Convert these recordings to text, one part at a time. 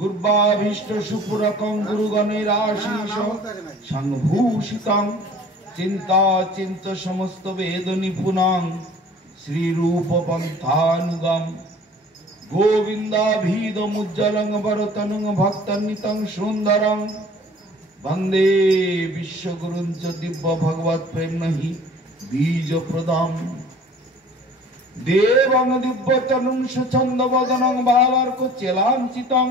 गुरुवाभीष्ट सुपुरकं गुरुगणैराशीष संभूषितं चिंता चिंत समस्त वेद निपुणं श्री रूप पंथानुगम गोविंदाभीदमुज्ज्वलं वरतनुं भक्तनितं सुंदरं वंदे विश्वगुरुं च दिव्य भगवत प्रेम्णहि बीज प्रदम देवं दिव्यतनुं सुचंदवदनं बालार्क चेलांचितं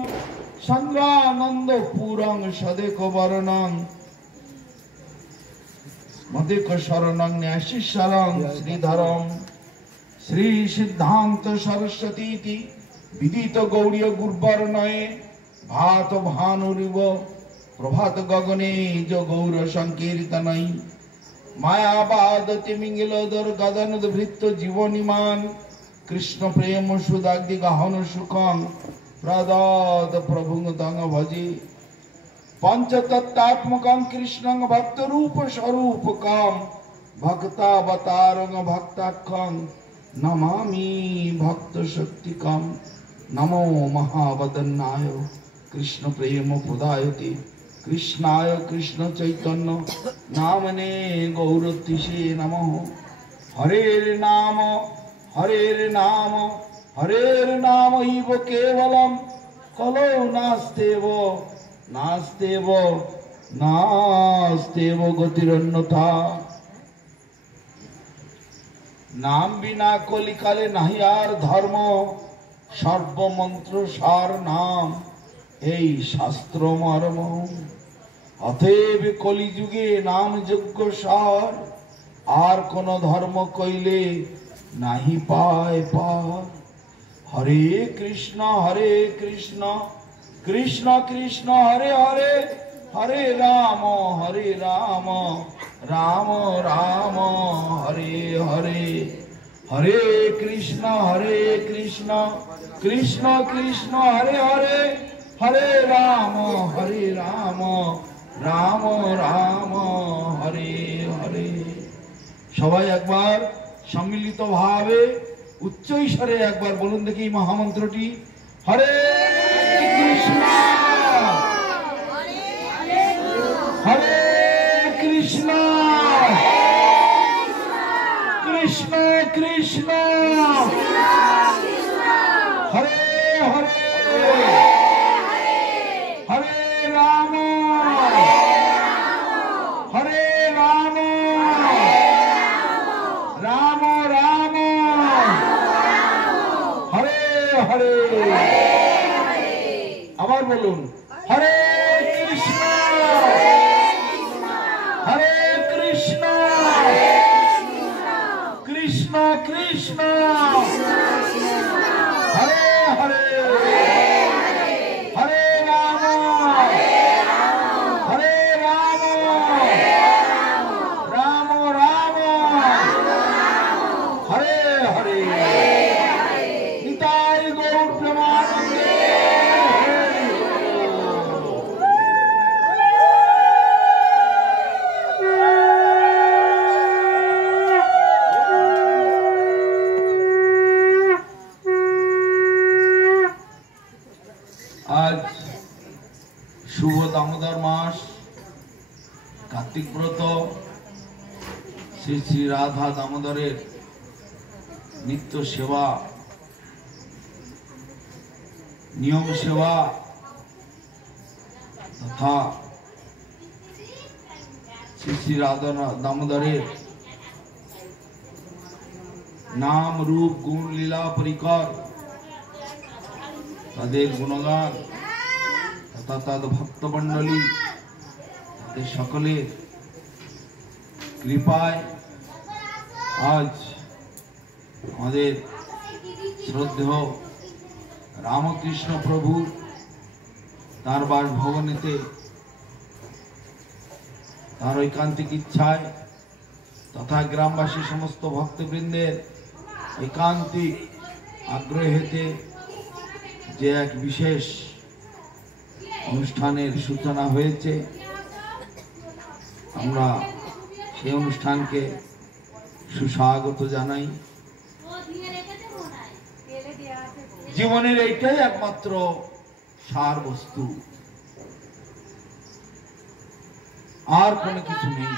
चंद्रानंद पूरं सदेक वरणं मदेक शरणं न्यासिशरं श्रीधरं श्री सिद्धांत सरस्वती विदित गौड़ीय गुरुवर्णये भात भानुरिव प्रभात गगने जो गौर संकीर्तनई मायाबाद तिमिंगिलोदर गदनद भृत्त जीवनिमान कृष्ण प्रेम सुदाग्धि गहन सुखं प्रदाद प्रभुं तंग भजे पंचतत्त्वात्मकं कृष्णं भक्त रूप स्वरूपकं भक्तावतारं भक्ताख्यं नमामि भक्त शक्तिकं नमो महावदन्नाय कृष्ण प्रेम प्रदायते कृष्णाय कृष्ण चैतन्य नामने गौरतिषे नमः हरेर नाम इव केवलम कलो नास्तेव गतिरन्यथा नाम बिना कलिकाले नहीं आर धर्म सर्वमंत्र सार नाम এই শাস্ত্র মর্ম অতএব কলিযুগে নাম যোগ্য সার আর কোন ধর্ম কইলে নাহি পায় পার হরে কৃষ্ণ কৃষ্ণ কৃষ্ণ হরে হরে হরে রাম রাম রাম হরে হরে হরে কৃষ্ণ কৃষ্ণ কৃষ্ণ হরে হরে हरे राम राम राम हरे हरे सबाई एक बार सम्मिलित भावे उच्च स्वरे एक बार बोलुन देखी महामंत्रटी हरे कृष्ण कृष्ण कृष्ण हरे हरे राम राम हरे आबार बोलुन हरे कृष्ण कृष्ण कृष्ण हरे हरे हरे राम राम राम हरे हरे निताय गौर प्रेमानंदे आज शुभ दामोदर मास कार्तिक व्रत श्री श्री राधा दामोदरेर नित्य सेवा नियम सेवा तथा श्री श्री राधा दामोदरेर नाम रूप गुण लीला परिकर तादेर गुणगान तथा तद भक्तमंडली सकले कृपाय आज हमारे श्रद्धेय रामकृष्ण प्रभु तार बासभवनेते तार एकांतिक इच्छाय तथा ग्रामवासी समस्त भक्तवृंदेर एकांतिक आग्रहेते जे एक विशेष अनुष्ठानेर सूचना हयेछे आमरा सेई अनुष्ठानके सुस्वागत जानाई। जीवनेर एटाई एकमात्र সার বস্তু, আর কোনো কিছু নেই।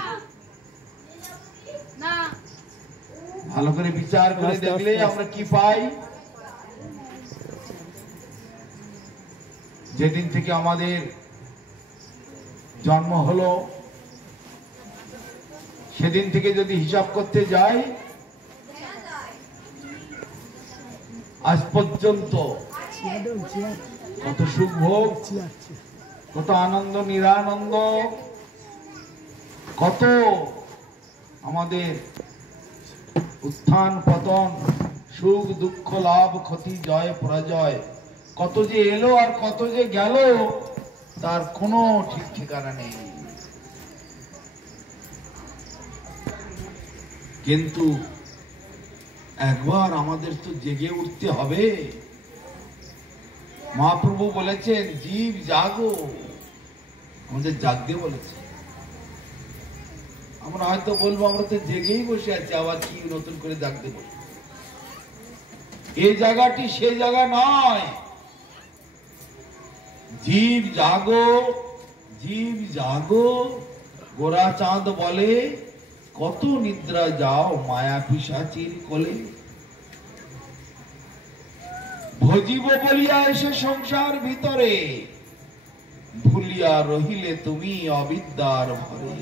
ভালো করে বিচার করে দেখলে আমরা কি পাই? যেদিন থেকে আমাদের জন্ম হলো সেদিন থেকে যদি হিসাব করতে যাই, আজ পর্যন্ত কত সুখ ভোগ, কত আনন্দ নিরানন্দ, কত আমাদের উত্থান পতন, সুখ দুঃখ, লাভ ক্ষতি, জয় পরাজয়, কত যে এলো আর কত যে গেল তার কোনো ঠিক ঠিকানা নেই। কিন্তু একবার আমাদের তো জেগে উঠতে হবে। মহাপ্রভু বলেছেন জীব জাগো, আমাদের জাগতে বলেছে। আমরা হয়তো বলবো আমরা তো জেগেই বসে আছি, আবার কি নতুন করে জাগতে বলবো? এই জায়গাটি সে জায়গা নয়। জীব জাগো, জীব জাগো, গোরা চাঁদ বলে কত নিদ্রা যাও মায়া পিশাচির কোলে। ভজিব বলিয়া এসে সংসার ভিতরে, ভুলিয়া রহিলে তুমি অবিদ্যার ভরে।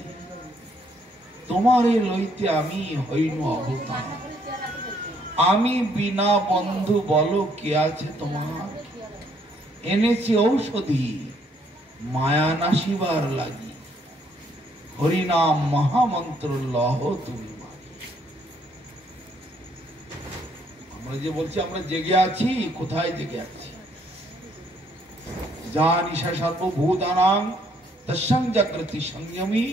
তোমারে লইতে আমি হইন অবতার, আমি বিনা বন্ধু বলো কে আছে তোমার। এনেছি ঔষধি মায়া নাশিবার লাগি, হরিনাম মহামন্ত্র লহ তুমি। আমরা যে বলছি আমরা জেগে আছি, কোথায় জেগে আছি? যা নিশা সর্বভূতানাং তস্যং জাগ্রতি সংযমী,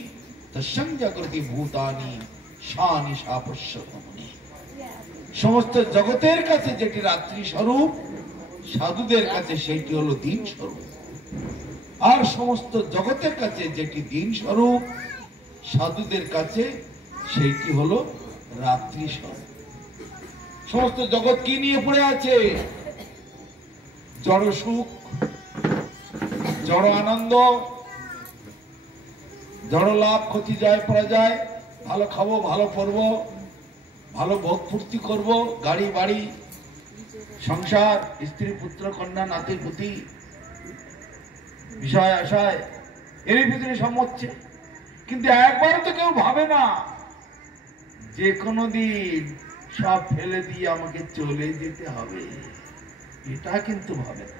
তস্যং জাগ্রতি ভূতানি সা নিশা পশ্যতমনি। সমস্ত জগতের কাছে যেটি রাত্রি স্বরূপ, সাধুদের কাছে সেটি হলো দিন স্বরূপ। আর সমস্ত জগতের কাছে যেটি দিন স্বরূপ, সাধুদের কাছে সেইটি হলো রাত্রি স্বরূপ। সমস্ত জগৎ কি নিয়ে পড়ে আছে? জড় সুখ, জড় আনন্দ, জড় লাভ ক্ষতি, জয় পরাজয়, ভালো খাবো, ভালো পরবো, ভালো ভোগ ফুর্তি করবো, গাড়ি বাড়ি, সংসার, স্ত্রী পুত্র কন্যা নাতি পুতি, বিষয় আশায়, এর ভিতরে সম্মচ্ছে। কিন্তু একবারও তো কেউ ভাবে না যে কোনো দিন সব ফেলে দিয়ে আমাকে চলে যেতে হবে, এটা কিন্তু ভাবে না।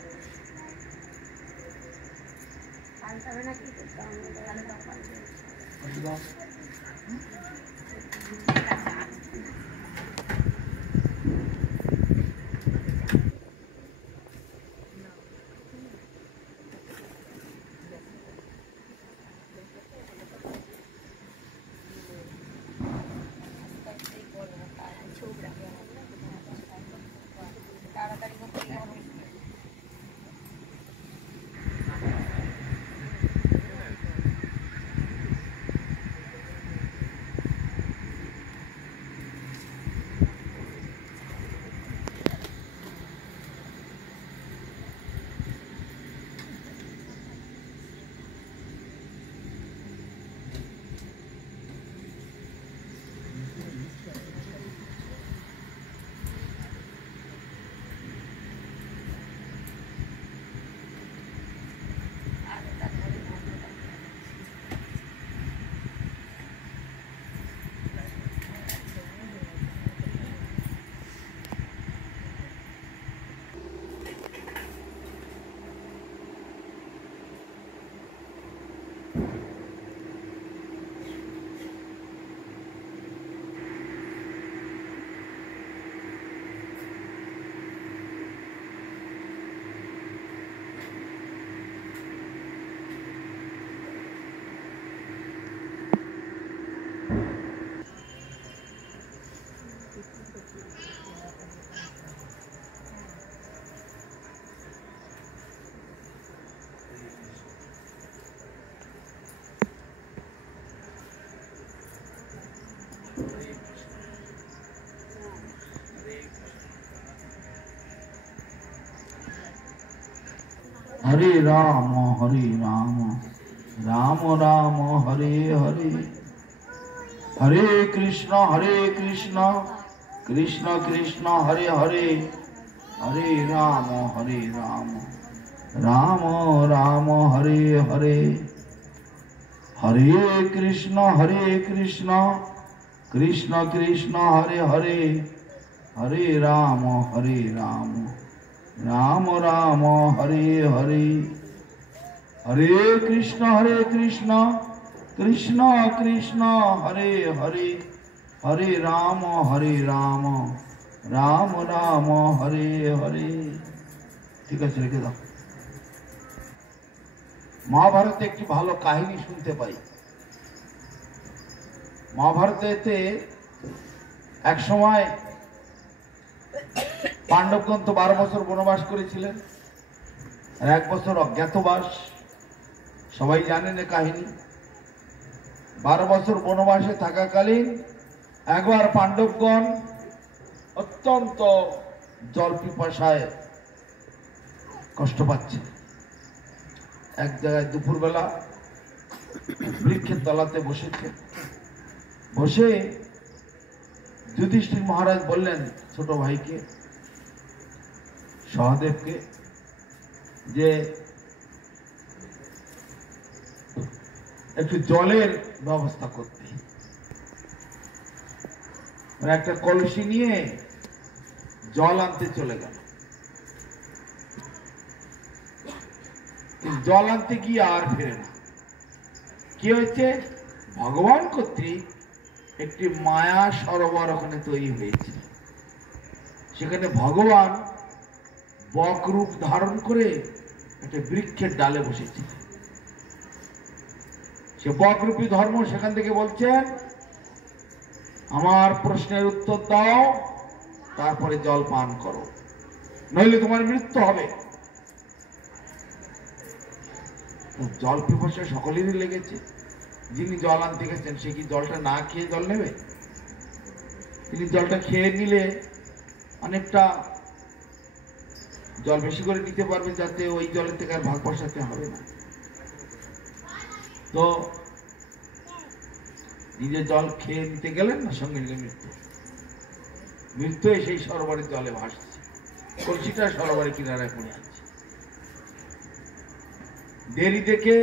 हरे राम राम राम हरे हरे, हरे कृष्ण कृष्ण कृष्ण हरे हरे, हरे राम राम राम हरे हरे, हरे कृष्ण कृष्ण कृष्ण हरे हरे, हरे राम राम राम हरे हरे, हरे कृष्ण कृष्ण कृष्ण हरे हरे, हरे राम राम राम हरे हरे। ঠিক আছে, রেখে দাও। মহাভারতে একটি ভালো কাহিনী শুনতে পাই। মহাভারতেতে এক সময় পাণ্ডবগণ তো 12 বছর বনবাস করেছিলেন, আর 1 বছর অজ্ঞাতবাস। সবাই জানেন এই কাহিনী। 12 বছর বনবাসে থাকাকালীন একবার পাণ্ডবগণ অত্যন্ত জল পিপাসায় কষ্ট পাচ্ছে। এক জায়গায় দুপুরবেলা বৃক্ষের তলাতে বসেছে। বসে যুধিষ্ঠির মহারাজ বললেন ছোট ভাইকে, সহদেবকে, যে একটু জলের ব্যবস্থা করতে। একটা কলসি নিয়ে জল আনতে চলে গেল। জল আনতে গিয়ে আর ফিরে না। কি হয়েছে? ভগবান কর্তৃক একটি মায়া সরোবর ওখানে তৈরি হয়েছে। সেখানে ভগবান বক রূপ ধারণ করে একটা বৃক্ষের ডালে বসেছে। সে বকরূপী ধর্ম সেখান থেকে বলছেন, আমার প্রশ্নের উত্তর দাও, তারপরে জল পান করো, নইলে তোমার মৃত্যু হবে। জল পিপাসা সকলেরই লেগেছে। যিনি জল আনতে গেছেন সে কি জলটা না খেয়ে জল নেবে? তিনি জলটা খেয়ে নিলে অনেকটা জল বেশি করে নিতে পারবে, যাতে ওই জলের থেকে আর ভাগ বসাতে হবে না। তো নিজে জল খেয়ে নিতে গেলেন না, সঙ্গে সঙ্গে মৃত্যু সেই সরোবরের জলে ভাসছে। কলসিটা সরোবরের কিনারায় পড়ে আছে। দেরি দেখে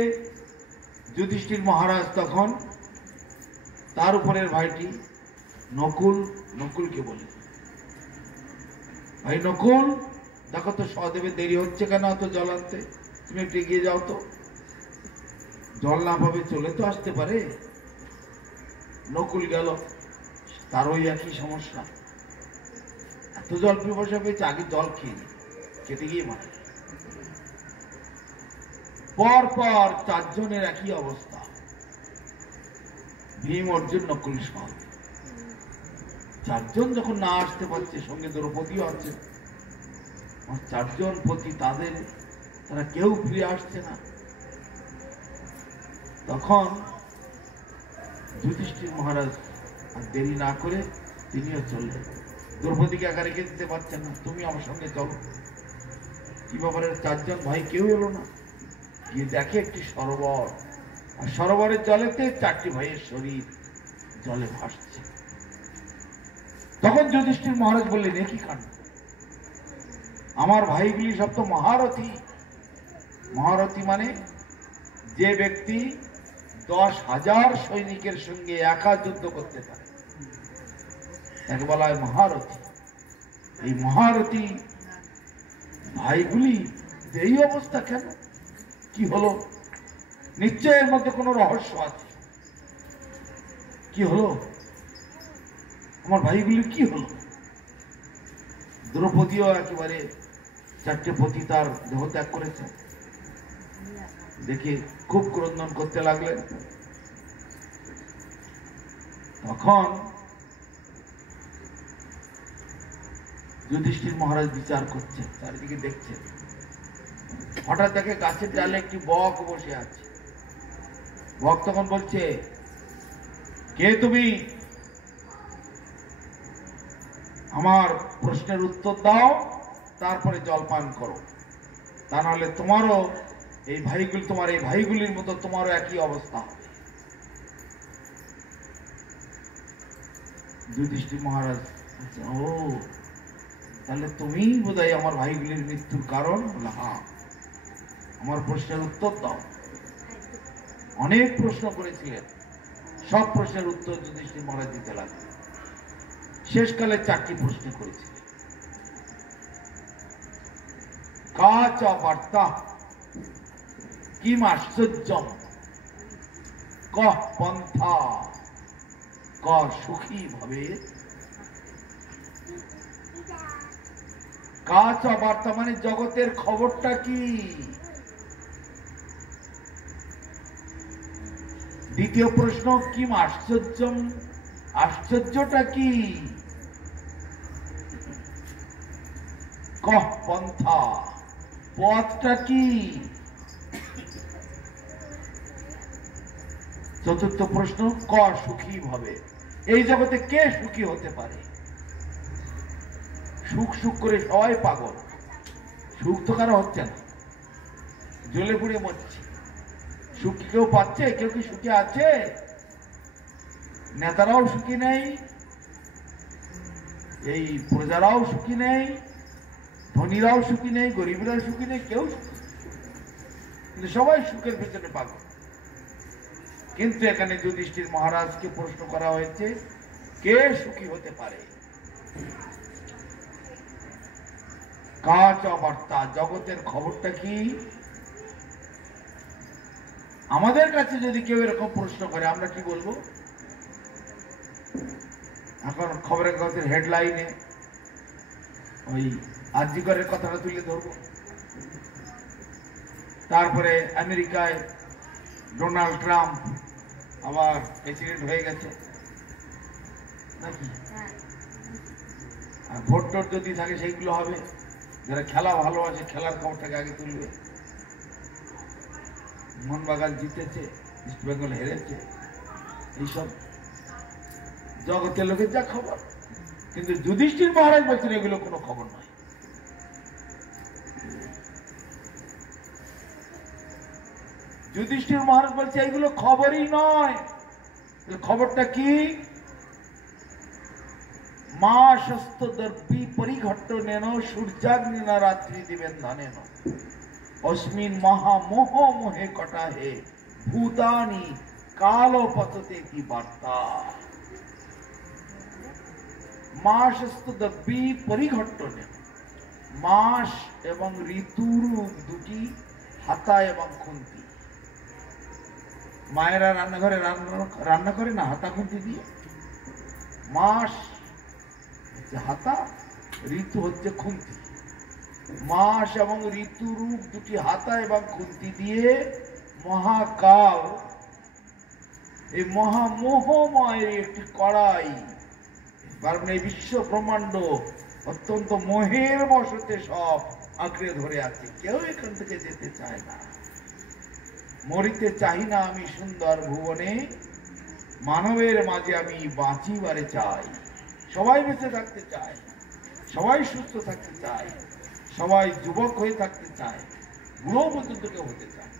যুধিষ্ঠির মহারাজ তখন তার উপরের ভাইটি নকুলকে বলে, ভাই নকুল, দেখো তো সহদেবের দেরি হচ্ছে কেন অত জল আনতে, তুমি একটু এগিয়ে যাও তো, জল না পাবে চলে তো আসতে পারে। নকুল গেল, তার ওই একই সমস্যা, এত জল পিপাসা পেয়েছে, আগে জল খেয়ে খেতে গিয়ে মারা। পর 4 জনের একই অবস্থা, ভীম, অর্জুন, নকুল, সহদেব। 4 জন যখন না আসতে পারছে, সঙ্গে দ্রৌপদীও আছে, 4 জন পতি, তারা কেউ ফিরে আসছে না। তখন যুধিষ্ঠির মহারাজ আর দেরি না করে তিনিও চললেন। দ্রৌপদীকে একা রেখে দিতে পারছেন না, তুমি আমার সঙ্গে চলো। কি ব্যাপারে? 4 জন ভাই কেউ এলো না। গিয়ে দেখে একটি সরোবর, আর সরোবরের জলেতে 4টি ভাইয়ের শরীর জলে ভাসছে। তখন যুধিষ্ঠির মহারাজ বললেন, এ কি কাণ্ড! আমার ভাইগুলি সব তো মহারথী। মহারথী মানে যে ব্যক্তি 10,000 সৈনিকের সঙ্গে একা যুদ্ধ করতে পারে, তাকে বলা হয় মহারথী। এই মহারথী ভাইগুলি এই অবস্থা কেন? কি হলো? নিশ্চয় এর মধ্যে কোনো রহস্য আছে। কি হলো? আমার ভাইগুলির কি হলো? দ্রৌপদীও একেবারে 4টে পতি তার দেহত্যাগ করেছে দেখে খুব ক্রন্দন করতে লাগলেন। তখন যুধিষ্ঠির মহারাজ বিচার করছেন, চারিদিকে দেখছেন। হঠাৎ দেখে গাছের ডালে একটি বক বসে আছে। বক তখন বলছে, কে তুমি? আমার প্রশ্নের উত্তর দাও, তারপরে জল পান করো। তা নাহলে তোমারও এই ভাইগুলি, তোমার এই ভাইগুলির মতো তোমারও একই অবস্থা হবে। যুধিষ্ঠির মহারাজ, ও তাহলে তুমিই বোধহয় আমার ভাইগুলির মৃত্যুর কারণ। হ্যাঁ, আমার প্রশ্নের উত্তর দাও। অনেক প্রশ্ন করেছিলেন, সব প্রশ্নের উত্তর যুধিষ্ঠির মহারাজ দিতে লাগলেন। শেষকালে 4টি প্রশ্ন করেছিলেন। কাচ বার্তা কিম আশ্চর্যম কহ পন্থা ক সুখী ভাবে। কাচ বার্তা মানে জগতের খবরটা কি? দ্বিতীয় প্রশ্ন, কিম আশ্চর্যম, আশ্চর্যটা কি? কহ পন্থা, পথটা কি? চতুর্থ প্রশ্ন, ক সুখী ভাবে, এই জগতে কে সুখী হতে পারে? সুখ সুখ করে সবাই পাগল, সুখ তো কারো হচ্ছে না, জ্বলে পুড়ে মরছে। সুখ কেউ পাচ্ছে? কেউ কি সুখী আছে? নেতারাও সুখী নেই, এই প্রজারাও সুখী নেই, ধনীরাও সুখী নেই, গরিবরাও সুখী নেই, কেউ সুখী, কিন্তু সবাই সুখের পেছনে পাগল। কিন্তু এখানে যুধিষ্ঠির মহারাজকে প্রশ্ন করা হয়েছে, কে সুখী হতে পারে? কাচ বার্তা, জগতের খবরটা কি? আমাদের কাছে যদি কেউ এরকম প্রশ্ন করে, আমরা কি বলবো? এখন খবরের কাগজের হেডলাইনে ওই আরজিকরের কথাটা তুলে ধরবো, তারপরে আমেরিকায় ডোনাল্ড ট্রাম্প আবার প্রেসিডেন্ট হয়ে গেছে নাকি, আর ভোট টোট যদি থাকে সেইগুলো হবে। যারা খেলা ভালোবাসে খেলার খবরটাকে আগে তুলবে। মোহনবাগান জিতেছে, ইস্ট বেঙ্গল হেরেছে, এইসব জগতের লোকের যা খবর। কিন্তু যুধিষ্ঠির মহারাজ বলছেন এগুলো কোনো খবর নয়। যুধিষ্ঠির মহারাজ বলছে এগুলো খবরই নয়। খবরটা কি? মা শস্ত দর্পি পরিঘট্ট নেন সূর্যাগ্নি না রাত্রি দিবেন ধানেন অস্মিন মহামোহ মোহে কটা হে ভূতানি কালো পততে কি বার্তা। মাসস্থ দর্পি পরিঘট্ট নেন, মাস এবং ঋতুর দুটি হাতা এবং খুন্তি। মায়েরা রান্নাঘরে রান্না করে না হাতা খুন্তি দিয়ে। মাস হচ্ছে হাতা, ঋতু হচ্ছে খুন্তি। মাস এবং ঋতুরূপ দুটি হাতা এবং খুন্তি দিয়ে মহাকাল, এই মহামোহময় একটি কড়াই, কারণ এই বিশ্ব ব্রহ্মাণ্ড অত্যন্ত মোহের বশতে সব আঁকড়ে ধরে আছে। কেউ এখান থেকে যেতে চায় না। মরিতে চাই না আমি সুন্দর ভুবনে, মানবের মাঝে আমি বাঁচিবারে চাই। সবাই বেঁচে থাকতে চায়, সবাই সুস্থ থাকতে চায়, সবাই যুবক হয়ে থাকতে চায়, বুড়ো পর্যন্ত কেউ হতে চায়।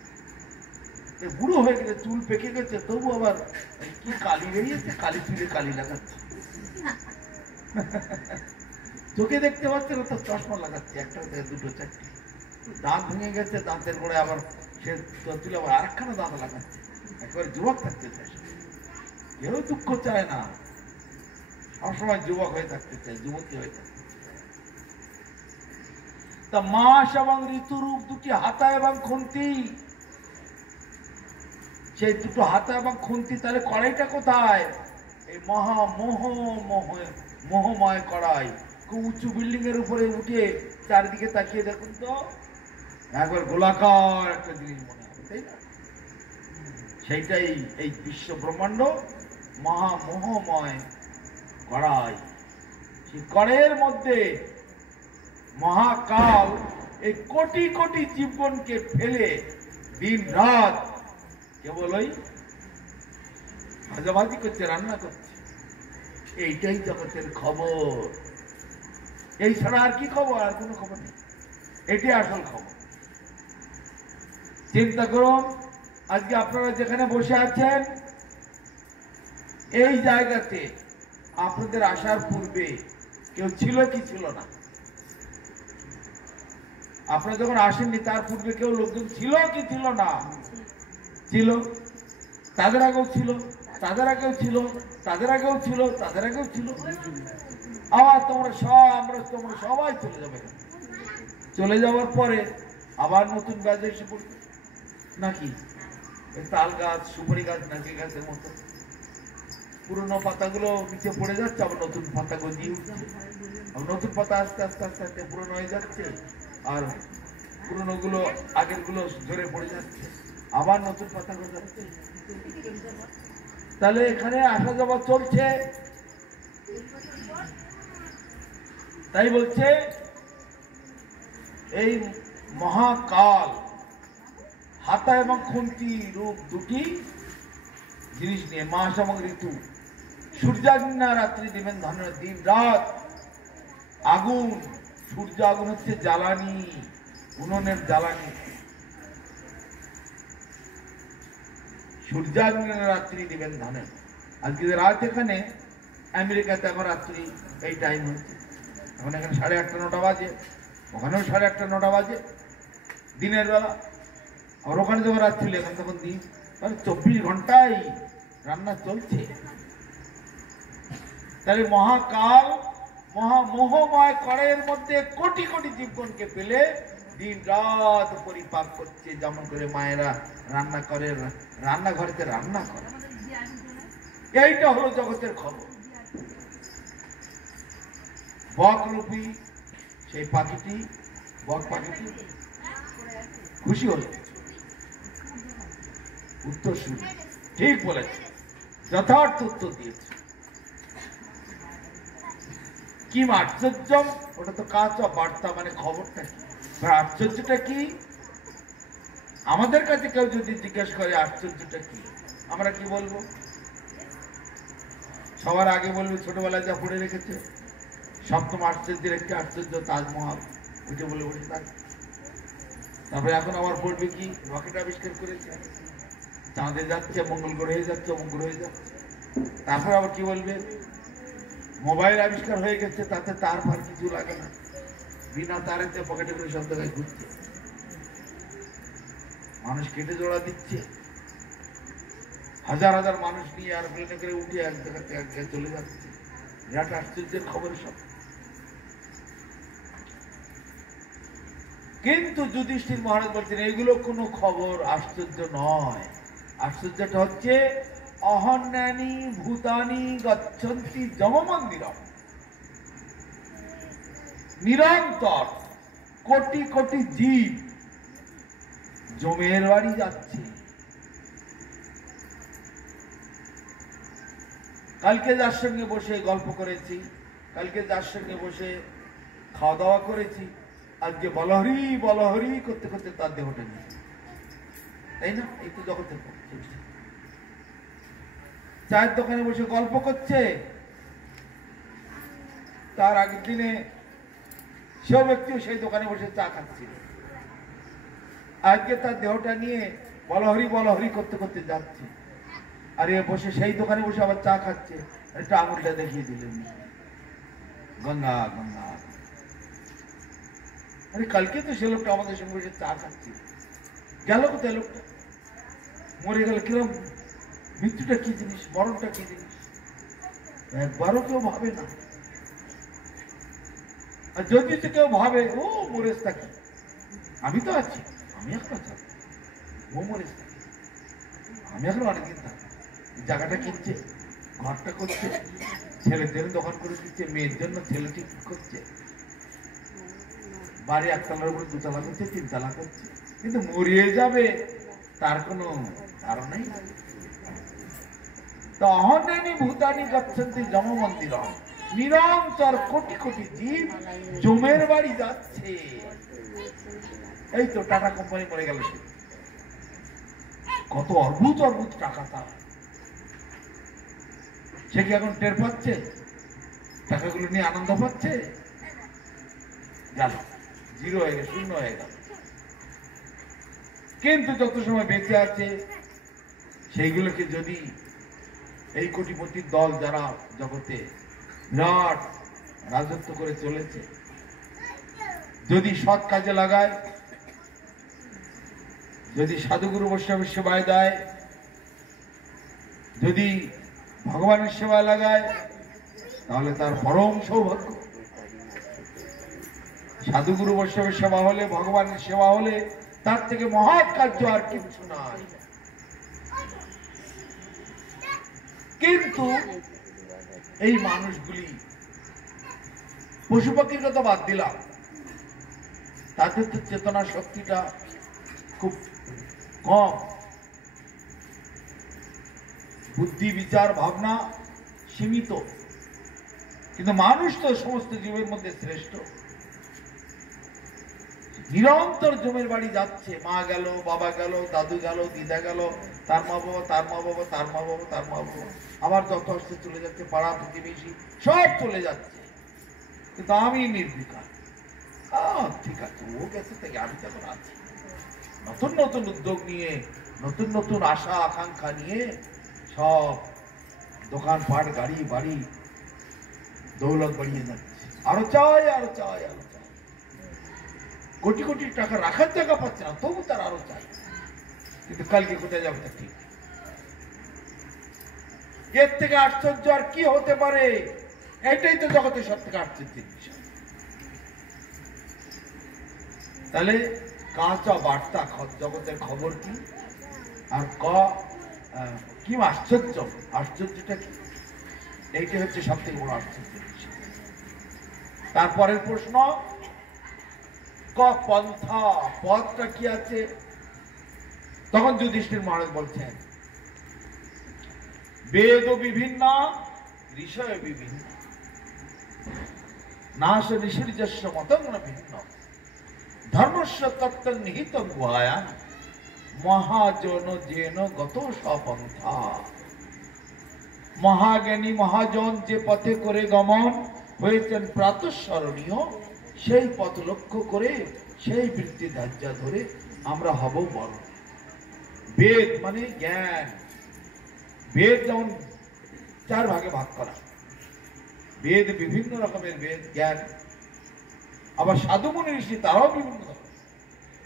বুড়ো হয়ে গেছে, চুল পেকে গেছে, তবু আবার কি কালি বেরিয়েছে, কালি চুলে কালি লাগাচ্ছে। চোখে দেখতে পাচ্ছে না তো চশমা লাগাচ্ছে, একটা দুটো চারটে। দাঁত ভেঙে গেছে, দাঁতের গোড়ায় আবার সে তুলে আবার আরেকখানা দাঁত লাগাচ্ছে। একেবারে যুবক থাকতে চায়, কেউ দুঃখ চায় না, সবসময় যুবক হয়ে থাকতে চায়, যুবতী হয়ে থাকতে চায়। তা মাস এবং ঋতুরূপ দুটি হাতা এবং খুন্তি, সেই দুটো হাতা এবং খুন্তি, তাহলে কড়াইটা কোথায়? এই মোহময় কড়াই। খুব উঁচু বিল্ডিং এর উপরে উঠে চারিদিকে তাকিয়ে দেখুন তো, একবার গোলাকার একটা জিনিস মনে হবে, তাই না? সেইটাই এই বিশ্ব ব্রহ্মাণ্ড, মহামোহময় কড়াই। সেই কড়াইয়ের মধ্যে মহাকাল এই কোটি কোটি জীবনকে ফেলে দিন রাত কেবল ওই ভাজাভাজি করছে, রান্না করছে। এইটাই জগতের খবর। এই ছাড়া আর কি খবর? আর কোনো খবর নেই। এটাই আসল খবর। চিন্তা করুন, আজকে আপনারা যেখানে বসে আছেন এই জায়গাতে আপনাদের আসার পূর্বে কেউ ছিল কি ছিল না? আপনারা যখন আসেননি তার পূর্বে কেউ লোকজন ছিল কি ছিল না? ছিল। তাদের আগেও ছিল, তাদের আগেও ছিল, তাদের আগেও ছিল, তাদের আগেও ছিল। আবার তোমরা সবাই চলে যাবে। চলে যাওয়ার পরে আবার নতুন গাছ এসে পড়বে নাকি? তাল গাছ, সুপারি গাছ, নারকেল গাছের মতো পুরোনো পাতাগুলো নিচে পড়ে যাচ্ছে, আবার নতুন পাতা গজিয়ে উঠছে। নতুন পাতা আস্তে আস্তে আস্তে আস্তে পুরোনো হয়ে যাচ্ছে, আর পুরোনো গুলো আগের গুলো ঝরে পড়ে যাচ্ছে, আবার নতুন পাতা গজাচ্ছে। তাহলে এখানে আসা যাওয়া চলছে। তাই বলছে এই মহাকাল হাতা এবং খুন্তি রূপ দুটি জিনিস নিয়ে, মাস এবং ঋতু, সূর্যাগ্না রাত্রি দিবেন ধনের, দিন রাত আগুন। সূর্য আগুন হচ্ছে জ্বালানি, উনুনের জ্বালানি। সূর্যাগ্না রাত্রি দিবেন ধনের। আজকে রাত এখানে আমেরিকাতে এখন রাত্রি এই টাইম হচ্ছে, এখন এখানে 8:30 9টা বাজে, ওখানেও 8:30 9টা বাজে দিনের বেলা। আর ওখানে যখন রাত্রি, এখন তখন দিন। তাহলে 24 ঘন্টায় রান্না চলছে। তাহলে মহাকাল মহামোহময় কড়াইয়ের মধ্যে কোটি কোটি জীবগণকে পেলে দিন রাত পরিপাক করছে, যেমন করে মায়েরা রান্না করে, রান্নাঘরেতে রান্না করে। এইটা হলো জগতের খবর। বকরূপী সেই পাখিটি, বক পাখিটি খুশি হল, উত্তর শুনে ঠিক বলেছে, যথার্থ উত্তর দিয়েছে। কি আশ্চর্য! ওটা তো কাঁচা বার্তা, মানে খবরটা কি? আশ্চর্যটা কি? আমাদের কাছে কেউ যদি জিজ্ঞেস করে আশ্চর্যটা কি, আমরা কি বলবো? সবার আগে বলবে ছোটবেলায় যা পড়ে রেখেছে, সপ্তম আশ্চর্যের একটি আশ্চর্য তাজমহল, ওইটা বলে বসে থাকে। তারপরে এখন আবার পড়বে কি রকেট আবিষ্কার করেছে, চাঁদে যাচ্ছে, মঙ্গল গ্রহে যাচ্ছে, অমঙ্গল গ্রহে যাচ্ছে। তারপরে আবার কি বলবে মোবাইল আবিষ্কার হয়ে গেছে, তাতে তার ফার কিছু লাগে না, বিনা তারেতে পকেটে করে সব জায়গায় ঘুরছে, মানুষ কেটে জোড়া দিচ্ছে, হাজার হাজার মানুষ নিয়ে আর প্লেনে করে উঠে এক জায়গাতে এক জায়গায় চলে যাচ্ছে। বিরাট আশ্চর্যের খবর সব। কিন্তু যুধিষ্ঠির মহারাজ বলছেন এগুলো কোনো খবর, আশ্চর্য নয়। আশ্চর্যটা হচ্ছে অহন্যানি ভূতানি গচ্ছন্তি যমমন্দিরম। নিরন্তর কোটি কোটি জীব যমের বাড়ি যাচ্ছে। কালকে যার সঙ্গে বসে গল্প করেছি, কালকে যার সঙ্গে বসে খাওয়া দাওয়া করেছি, আজকে বলহরি বলহরি করতে করতে তার দেহটা নিয়ে, তাই না? এই তো জগতের চায়ের দোকানে বসে গল্প করছে, তার আগের দিনে সে ব্যক্তিও সেই দোকানে বসে চা খাচ্ছিল, আজকে তার দেহটা নিয়ে বলহরি বলহরি করতে করতে যাচ্ছে। আর এ বসে সেই দোকানে বসে আবার চা খাচ্ছে, একটা আঙুলটা দেখিয়ে দিলেন গঙ্গা গঙ্গা। আরে কালকে তো সে লোকটা আমাদের সঙ্গে বসে চা খাচ্ছে, গেল কোথায় লোকটা? মরে গেল। কিরম মৃত্যুটা কি জিনিস, মরণটা কি জিনিস, একবারও কেউ ভাবে না। আর যদি কেউ ভাবে ও মরেস থাকি, আমি তো আছি, আমি এখনো থাকি, ও মরেস থাকি, আমি এখনো অনেকদিন থাকি। জায়গাটা কিনছে, ঘরটা করছে, ছেলেদের দোকান করে দিচ্ছে, মেয়ের জন্য ছেলে ঠিক করছে, বাড়ি একতলার উপরে 2তলা করছে, 3তলা করছে, কিন্তু মরিয়ে যাবে তার কোনো ধারণাই নেই। তো অহন্যানি ভূতানি গচ্ছন্তি যমমন্দিরম। নিরন্তর কোটি কোটি জীব জমের বাড়ি যাচ্ছে। এই তো টাটা কোম্পানি মরে গেল, কত অদ্ভুত অদ্ভুত টাকা তার। সে কি এখন টের পাচ্ছে? টাকাগুলো নিয়ে আনন্দ পাচ্ছে? গেল, জিরো হয়ে গেল, শূন্য হয়ে গেল। কিন্তু যত সময় বেঁচে আছে সেইগুলোকে যদি এই কোটিপতির দল যারা জগতে বিরাট রাজত্ব করে চলেছে যদি সৎ কাজে লাগায়, যদি সাধুগুরু বৈষ্ণবের সেবায় দেয়, যদি ভগবানের সেবায় লাগায়, তাহলে তার পরম সৌভাগ্য। সাধুগুরু বৈষ্ণবের সেবা হলে, ভগবানের সেবা হলে তার থেকে মহৎ কার্য আর কিছু নাই। কিন্তু এই মানুষগুলি, পশু পাখির কথা বাদ দিলাম, তাদের তো চেতনা শক্তিটা খুব কম, বুদ্ধি বিচার ভাবনা সীমিত। কিন্তু মানুষ তো সমস্ত জীবের মধ্যে শ্রেষ্ঠ। নিরন্তর জমের বাড়ি যাচ্ছে, মা গেল, বাবা গেল, দাদু গেল, দিদা গেল, তার মা বাবা, তার মা বাবা, তার মা বাবা, তার মা বাবা, আবার যত আসতে চলে যাচ্ছে, পাড়া প্রতিবেশী সব চলে যাচ্ছে। কিন্তু আমি নির্বিকার। ঠিক আছে, ও গেছে থেকে আমি যখন আছি, নতুন নতুন উদ্যোগ নিয়ে, নতুন নতুন আশা আকাঙ্ক্ষা নিয়ে সব দোকানপাট, গাড়ি বাড়ি, দৌলত বাড়িয়ে যাচ্ছে। আরো চাই, আরো চাই, আরো চাই। কোটি কোটি টাকা রাখার জায়গা পাচ্ছে না, তবু তার আরো চাই। কিন্তু কালকে কোথায় যাবে তা ঠিক। এর থেকে আশ্চর্য আর কি হতে পারে? এটাই তো জগতের সব থেকে আশ্চর্যের বিষয়। তাহলে কাঁচা বার্তা জগতের খবর কি, আর কি আশ্চর্য, আশ্চর্যটা কি? এইটা হচ্ছে সব থেকে বড় আশ্চর্যের বিষয়। তারপরের প্রশ্ন, পন্থা, পথটা কি আছে? তখন যুধিষ্ঠির মহারাজ বলছেন, বেদ বিভিন্ন, ঋষয় বিভিন্ন, নাশ ঋষির্যস্য মতং ন ভিন্ন, ধর্মস্য তত্ত্ব নিহিত গুহায়াম, মহাজন যেন গত সপন্থা। মহাজ্ঞানী মহাজন যে পথে করে গমন হয়েছেন প্রাতঃস্মরণীয়, সেই পথ লক্ষ্য করে, সেই বৃত্তি ধার্য ধরে আমরা হব বড়। বেদ মানে জ্ঞান। বেদ যেমন 4 ভাগে ভাগ করা, বেদ বিভিন্ন রকমের বেদ জ্ঞান। আবার সাধু মুনি ঋষি তারাও বিভিন্ন রকম,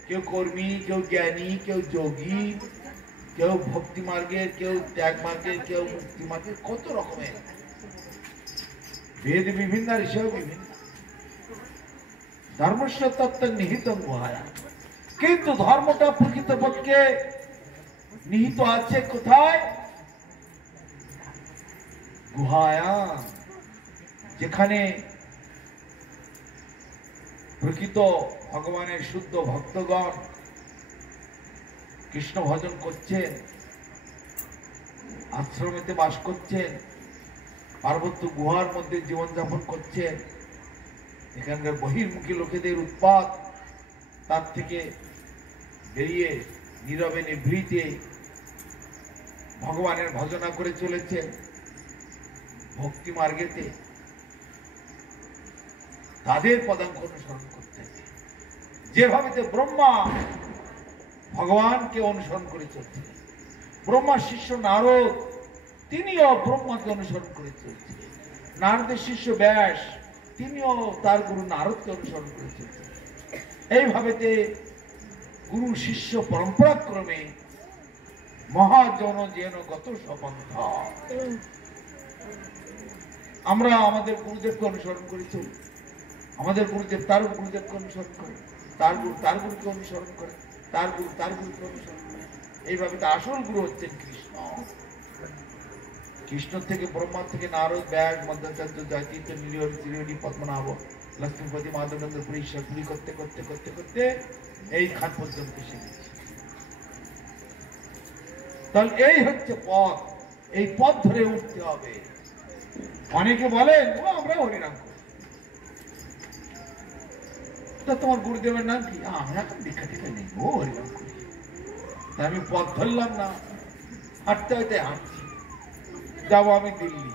কেউ কর্মী, কেউ জ্ঞানী, কেউ যোগী, কেউ ভক্তি মার্গের, কেউ ত্যাগ মার্গের, কেউ মুক্তি মার্গের, কত রকমের বেদ বিভিন্ন, ঋষিও বিভিন্ন। ধর্মস্য তত্ত্ব নিহিত গুহায়া। কিন্তু ধর্মটা প্রকৃতপক্ষে নিহিত আছে কোথায়? গুহায়া, যেখানে প্রকৃত ভগবানের শুদ্ধ ভক্তগণ কৃষ্ণ ভজন করছেন, আশ্রমেতে বাস করছেন, পার্বত্য গুহার মধ্যে জীবনযাপন করছেন। এখানকার বহির্মুখী লোকেদের উৎপাত, তার থেকে বেরিয়ে নীরবে নিভৃতে ভগবানের ভজনা করে চলেছেন ভক্তি মার্গেতে। তাদের পদাঙ্ক অনুসরণ করতে হবে। যেভাবে ব্রহ্মা ভগবানকে অনুসরণ করে চলছিলেন, ব্রহ্মার শিষ্য নারদ তিনিও ব্রহ্মাকে অনুসরণ করে চলছিলেন। নারদের শিষ্য ব্যাস তিনিও তার গুরু নারদকে অনুসরণ করে চলছিলেন। এইভাবে গুরু শিষ্য পরম্পরাক্রমে মহাজন যেন গত সপন্থা। আমরা আমাদের গুরুদেবকে অনুসরণ করে চলি। আমাদের গুরুদেব তার গুরুদেবকে অনুসরণ করে, তার গুরু তার গুরুকে অনুসরণ করে, তার গুরু তার গুরুকে অনুসরণ করে। এইভাবে তো আসল গুরু হচ্ছেন কৃষ্ণ। কৃষ্ণ থেকে, ব্রহ্মা থেকে নারদ, ব্যাস, মধ্যাচার্য, জয়তীর্থ, নীলহরি, শ্রীহরি, পদ্মনাভ, লক্ষ্মীপতি, মাধবেন্দ্র, পুরী পুরী করতে করতে করতে করতে এই খান পর্যন্ত এসে গেছে। তাহলে এই হচ্ছে পথ। এই পথ ধরে উঠতে হবে। অনেকে বলেন আমরা হরিনাম করি, তো তোমার গুরুদেবের নাম কি? আমরা এখন দীক্ষা টিকা নেই, ও হরিনাম করি। তা আমি পথ ধরলাম না, হাঁটতে হাঁটতে হাঁটছি। যাবো আমি দিল্লি,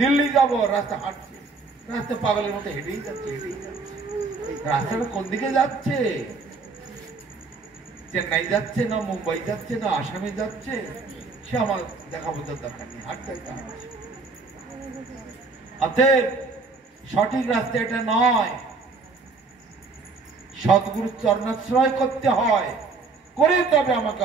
দিল্লি যাবো, রাস্তা হাঁটছি, রাস্তা পাগলের মতো হেঁটেই যাচ্ছে, হেঁটেই যাচ্ছে। রাস্তাটা কোন দিকে যাচ্ছে? চেন্নাই যাচ্ছে না মুম্বাই যাচ্ছে না আসামে যাচ্ছে, সে আমার দেখা বোঝার দরকার নেই, হাঁটতে হাঁটছে। অতএব সঠিক রাস্তা এটা নয়, সদ্গুরু চরণাশ্রয় করতে হয়, করে তবে আমাকে